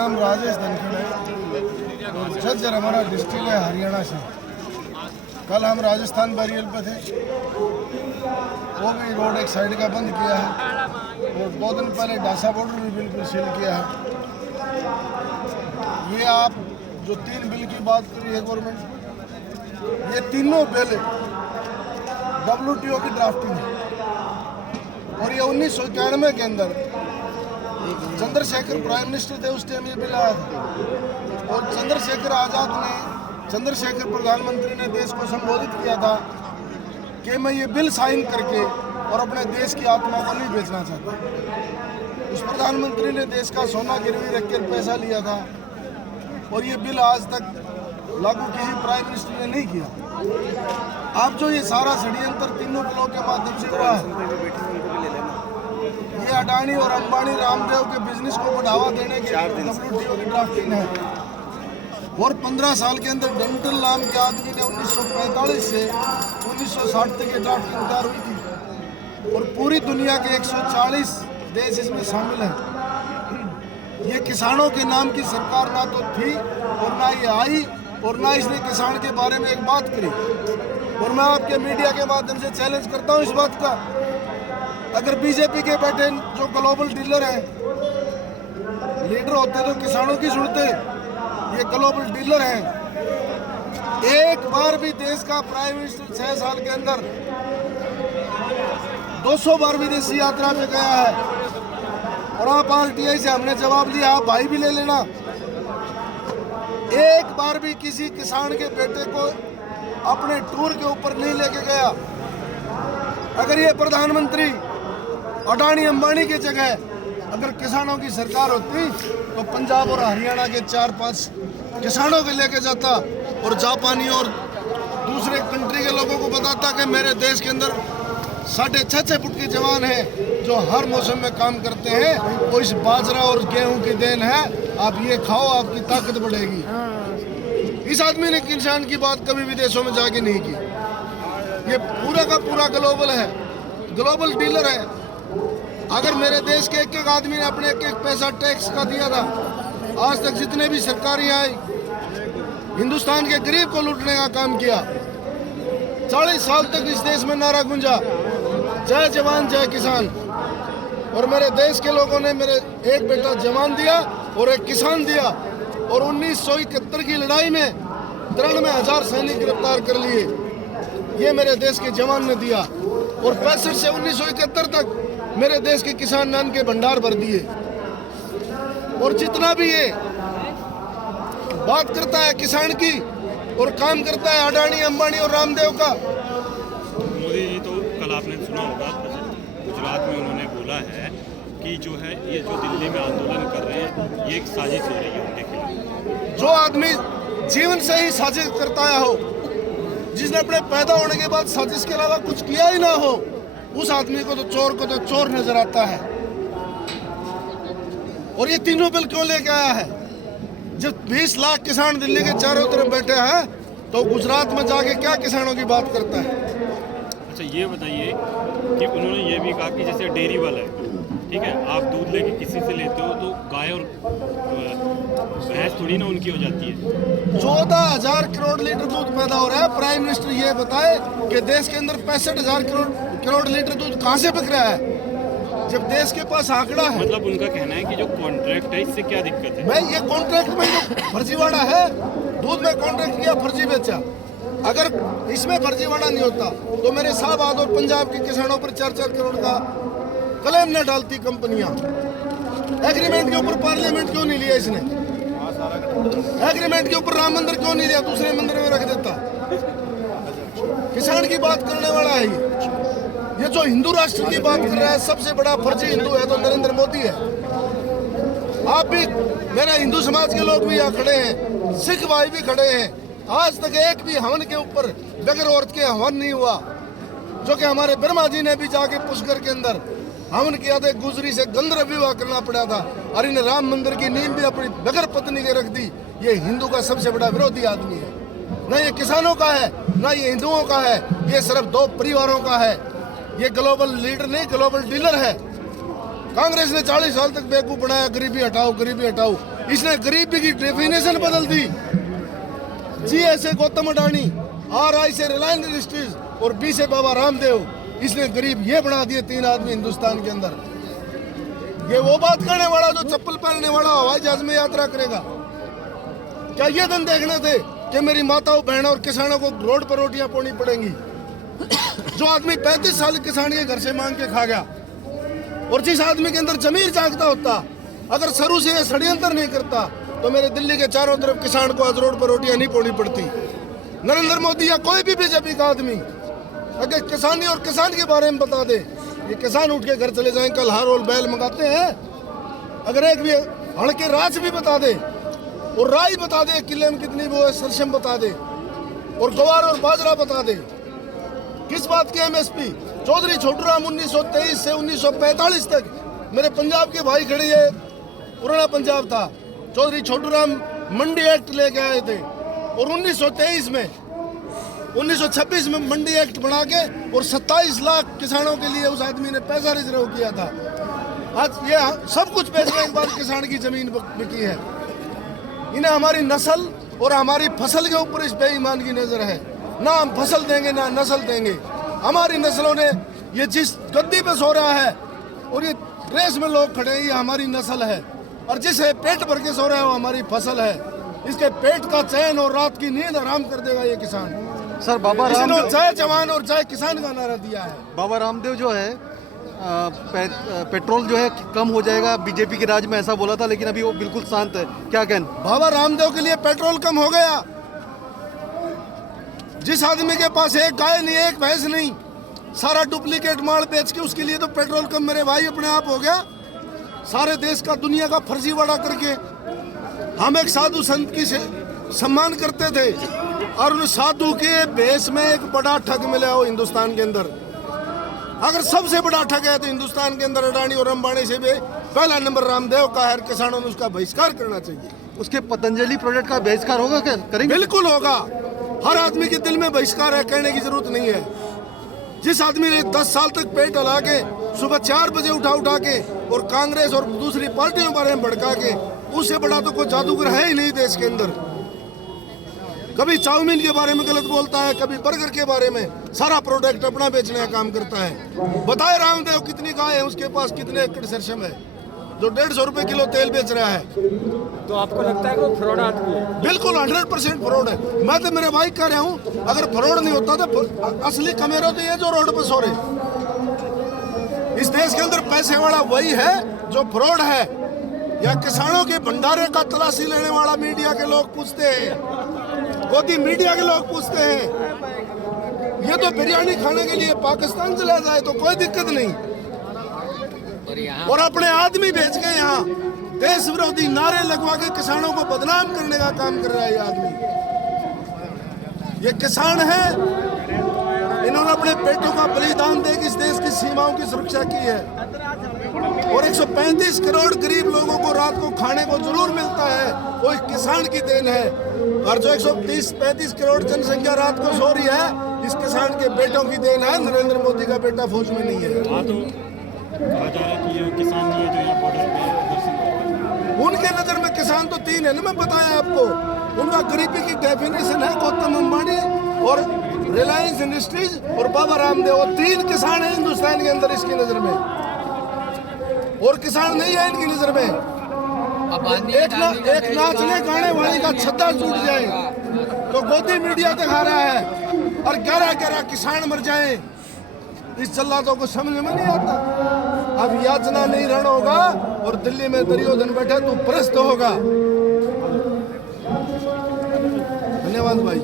नाम राजेश धनखड़ है और झज्जर हमारा डिस्ट्रिक्ट है हरियाणा से। कल हम राजस्थान बैरियल पे थे, वो भी रोड एक साइड का बंद किया है और 2 दिन पहले डासा बॉर्डर भी बिल्कुल सील किया है। ये आप जो 3 बिल की बात करी है गवर्नमेंट, ये तीनों बिल WTO की ड्राफ्टिंग है और ये 1991 के अंदर चंद्रशेखर प्राइम मिनिस्टर थे, उस टाइम ये बिल आया था और चंद्रशेखर प्रधानमंत्री ने देश को संबोधित किया था कि मैं ये बिल साइन करके और अपने देश की आत्मा को नहीं बेचना चाहता। उस प्रधानमंत्री ने देश का सोना गिरवी रखकर पैसा लिया था और ये बिल आज तक लागू किसी प्राइम मिनिस्टर ने नहीं किया। आप जो ये सारा षड्यंत्र तीनों बिलों के माध्यम से हुआ है, ये अडानी और अंबानी रामदेव के बिजनेस को बढ़ावा देने के WTO की ड्राफ्टिंग है और 15 साल के अंदर डंटल नाम के आदमी ने 1945 से 1960 तक ये ड्राफ्टिंग तैयार हुई थी और पूरी दुनिया के 140 देश इसमें शामिल हैं। ये किसानों के नाम की सरकार ना तो थी और ना ये आई और ना इसने किसान के बारे में एक बात करी। और मैं आपके मीडिया के माध्यम से चैलेंज करता हूँ इस बात का, अगर बीजेपी के बैठे जो ग्लोबल डीलर हैं, लीडर होते तो किसानों की सुनते, ये ग्लोबल डीलर हैं। एक बार भी देश का प्राइम मिनिस्टर 6 साल के अंदर 200 बार विदेशी यात्रा पे गया है और आप RTI से हमने जवाब दिया, आप भाई भी ले लेना। एक बार भी किसी किसान के बेटे को अपने टूर के ऊपर नहीं लेके गया। अगर ये प्रधानमंत्री अडानी अंबानी की जगह अगर किसानों की सरकार होती तो पंजाब और हरियाणा के 4-5 किसानों के लेके जाता और जापानी और दूसरे कंट्री के लोगों को बताता कि मेरे देश के अंदर 6.5 फुट के जवान हैं जो हर मौसम में काम करते हैं, वो इस बाजरा और गेहूं की देन है, आप ये खाओ आपकी ताकत बढ़ेगी। इस आदमी ने किसान की बात कभी विदेशों में जाके नहीं की। ये पूरा का पूरा ग्लोबल है, ग्लोबल डीलर है। अगर मेरे देश के एक आदमी ने अपने एक पैसा टैक्स का दिया था, आज तक जितने भी सरकारें आई हिंदुस्तान के गरीब को लूटने का काम किया। 40 साल तक इस देश में नारा गूंजा, जय जवान जय किसान। और मेरे देश के लोगों ने मेरे एक बेटा जवान दिया और एक किसान दिया और 1971 की लड़ाई में 93,000 सैनिक गिरफ्तार कर लिए, ये मेरे देश के जवान ने दिया। और 65 से 1971 तक मेरे देश के किसान ने अन्न के भंडार भर दिए। और जितना भी ये बात करता है किसान की और काम करता है अडानी अंबानी और रामदेव का। मोदी जी तो कल आपने सुना होगा गुजरात में उन्होंने बोला है कि जो है ये जो दिल्ली में आंदोलन कर रहे हैं ये एक साजिश हो रही है उनके खिलाफ। जो आदमी जीवन से ही साजिश करता आया हो, जिसने अपने पैदा होने के बाद साजिश के अलावा कुछ किया ही ना हो, उस आदमी को तो चोर नजर आता है। और ये तीनों बिल क्यों लेके आया है? जब 20 लाख किसान दिल्ली के चारों तरफ बैठे हैं तो गुजरात में जाके क्या किसानों की बात करता है? अच्छा ये बताइए कि उन्होंने ये भी कहा कि जैसे डेयरी वाला है, ठीक है, आप दूध लेके किसी से लेते हो तो गाय और भैंस थोड़ी ना उनकी हो जाती है। 14,000 करोड़ लीटर दूध पैदा हो रहा है। प्राइम मिनिस्टर ये बताए कि देश के अंदर 65,000 करोड़ लीटर दूध कहाँ से बिक रहा है, जब देश के पास आंकड़ा है। मतलब उनका कहना है कि जो कॉन्ट्रैक्ट है इससे क्या दिक्कत है? भाई ये कॉन्ट्रैक्ट में जो फर्जीवाड़ा है, दूध में कॉन्ट्रैक्ट किया, फर्जी बेचा। अगर इसमें फर्जीवाड़ा नहीं होता तो मेरे इलाहाबाद और पंजाब के किसानों पर 4-4 करोड़ का क्लेम न डालती कंपनियां। एग्रीमेंट के ऊपर पार्लियामेंट क्यों नहीं लिया इसने? एग्रीमेंट के ऊपर राम मंदिर क्यों नहीं लिया, दूसरे मंदिर में रख देता? किसान की बात करने वाला है ये जो हिंदू राष्ट्र की बात कर रहा है, सबसे बड़ा फर्जी हिंदू है तो नरेंद्र मोदी है। आप भी, मेरे हिंदू समाज के लोग भी यहाँ खड़े हैं, सिख भाई भी खड़े हैं। आज तक एक भी हवन के ऊपर बगैर औरत के हवन नहीं हुआ, जो कि हमारे ब्रह्मा जी ने भी जाके पुष्कर के अंदर हवन किया था, गुजरी से गंधर्व विवाह करना पड़ा था और इन्हें राम मंदिर की नींव भी अपनी बगैर पत्नी के रख दी। ये हिंदू का सबसे बड़ा विरोधी आदमी है। न ये किसानों का है, न ये हिंदुओं का है, ये सिर्फ 2 परिवारों का है। ये ग्लोबल लीडर नहीं, ग्लोबल डीलर है। कांग्रेस ने 40 साल तक बेवकूफ बनाया, गरीबी हटाओ गरीबी हटाओ। इसने गरीबी की डेफिनेशन बदल दी। जी ऐसे गौतम अडानी, आर आई से रिलायंस इंडस्ट्रीज और बी से बाबा रामदेव, इसने गरीब ये बना दिए 3 आदमी हिंदुस्तान के अंदर। ये वो बात करने वाला जो चप्पल पहनने वाला हवाई जहाज में यात्रा करेगा? क्या ये दिन देखने थे कि मेरी माताओं बहनों और किसानों को रोड पर रोटियां पोनी पड़ेंगी? जो आदमी 35 साल किसान के घर से मांग के खा गया, और जिस आदमी के अंदर जमीर जागता होता, अगर शुरू से ये षड्यंत्र नहीं करता तो मेरे दिल्ली के चारों तरफ किसान को आज रोड पर रोटियां नहीं पोनी पड़ती। नरेंद्र मोदी या कोई भी बीजेपी का आदमी अगर किसानी और किसान के बारे में बता दे, ये किसान उठ के घर चले जाएं, कल हार और बैल मंगाते हैं। अगर एक भी हड़ के राज भी बता दे और राई बता दे, किले में कितनी वो है, सरसम बता दे, और गवार और बाजरा बता दे। किस बात की एमएसपी? चौधरी छोटूराम 1923 से 1945 तक मेरे पंजाब के भाई खड़े हैं, पुराना पंजाब था। चौधरी छोटूराम मंडी एक्ट लेके आए थे, और 1923 में 1926 में मंडी एक्ट बना के और 27 लाख किसानों के लिए उस आदमी ने पैसा रिजर्व किया था। आज ये सब कुछ बेचने के बाद किसान की जमीन बिकी है। इन्हें हमारी नस्ल और हमारी फसल के ऊपर इस बेईमान की नजर है। ना हम फसल देंगे ना नस्ल देंगे। हमारी नस्लों ने ये जिस गद्दी पे सो रहा है और ये रेस में लोग खड़े हैं, ये हमारी नस्ल है, और जिसे पेट भर के सो रहा है वो हमारी फसल है। इसके पेट का चैन और रात की नींद आराम कर देगा ये किसान। सर बाबा रामदेव, जय जवान और जय किसान का नारा दिया है। बाबा रामदेव जो है पेट्रोल जो है कम हो जाएगा बीजेपी के राज में, ऐसा बोला था, लेकिन अभी वो बिल्कुल शांत है। क्या कहना? बाबा रामदेव के लिए पेट्रोल कम हो गया। जिस आदमी के पास एक गाय नहीं, एक भैंस नहीं, सारा डुप्लीकेट माल बेच के, उसके लिए तो पेट्रोल कम मेरे भाई अपने आप हो गया। सारे देश का दुनिया का फर्जीवाड़ा करके हम एक साधु संत की सम्मान करते थे, और उन साधु के भेष में एक बड़ा ठग मिला हो हिंदुस्तान के अंदर। अगर सबसे बड़ा ठग है तो हिंदुस्तान के अंदर अडानी और अंबानी से भी पहला नंबर रामदेव का है। किसानों ने उसका बहिष्कार करना चाहिए। उसके पतंजलि प्रोडक्ट का बहिष्कार होगा क्या? करेंगे? बिल्कुल होगा। हर आदमी के दिल में बहिष्कार है, कहने की जरूरत नहीं है। जिस आदमी ने 10 साल तक पेट हिला के सुबह 4 बजे उठा के और कांग्रेस और दूसरी पार्टियों के बारे में भड़का के, उससे बड़ा तो कोई जादूगर है ही नहीं देश के अंदर। कभी चाउमीन के बारे में गलत बोलता है, कभी बर्गर के बारे में, सारा प्रोडक्ट अपना बेचने का काम करता है। बताए रामदेव कितनी गाय है उसके पास, कितने एकड़ सरसम है, जो 150 रुपए किलो तेल बेच रहा है। तो आपको लगता है कि वो फ्रॉड आदमी है? बिल्कुल 100% फ्रॉड है। मैं तो मेरे भाई कह रहा हूँ, अगर फ्रॉड नहीं होता तो असली कमेरा तो ये जो रोड पर सो रहे। इस देश के अंदर पैसे वाला वही है जो फ्रॉड है, या किसानों के भंडारे का तलाशी लेने वाला मीडिया के लोग पूछते हैं, गोदी मीडिया के लोग पूछते हैं। ये तो बिरयानी खाने के लिए पाकिस्तान चला जाए तो कोई दिक्कत नहीं, और अपने आदमी भेज के यहाँ देश विरोधी नारे लगवा के किसानों को बदनाम करने का काम कर रहा है ये आदमी। ये किसान है, इन्होंने अपने बेटों का बलिदान दे के इस देश की सीमाओं की सुरक्षा की है, और 135 करोड़ गरीब लोगों को रात को खाने को जरूर मिलता है, वो एक किसान की देन है। और जो 135 करोड़ जनसंख्या रात को सो रही है, इस किसान के बेटों की देन है। नरेंद्र मोदी का बेटा फौज में नहीं है। हाँ, तो कहा जा रहा है कि ये किसान नहीं है जो यहाँ बॉर्डर पे दर्शन। उनके नजर में किसान तो 3 है ना, मैं बताया आपको। उनका गरीबी की डेफिनेशन है गौतम अंबानी और रिलायंस इंडस्ट्रीज और बाबा रामदेव, और 3 किसान है हिंदुस्तान के अंदर इसकी नजर में, और किसान नहीं है इनकी नजर में। एक नाचने गाने वाले का छत्ता टूट जाए तो गोदी मीडिया दिखा रहा है, और 11 किसान मर जाए। इस जल्लादों को समझ में नहीं आता। अब याचना नहीं रण होगा, और दिल्ली में दुर्योधन बैठा तो प्रस्त होगा। धन्यवाद भाई।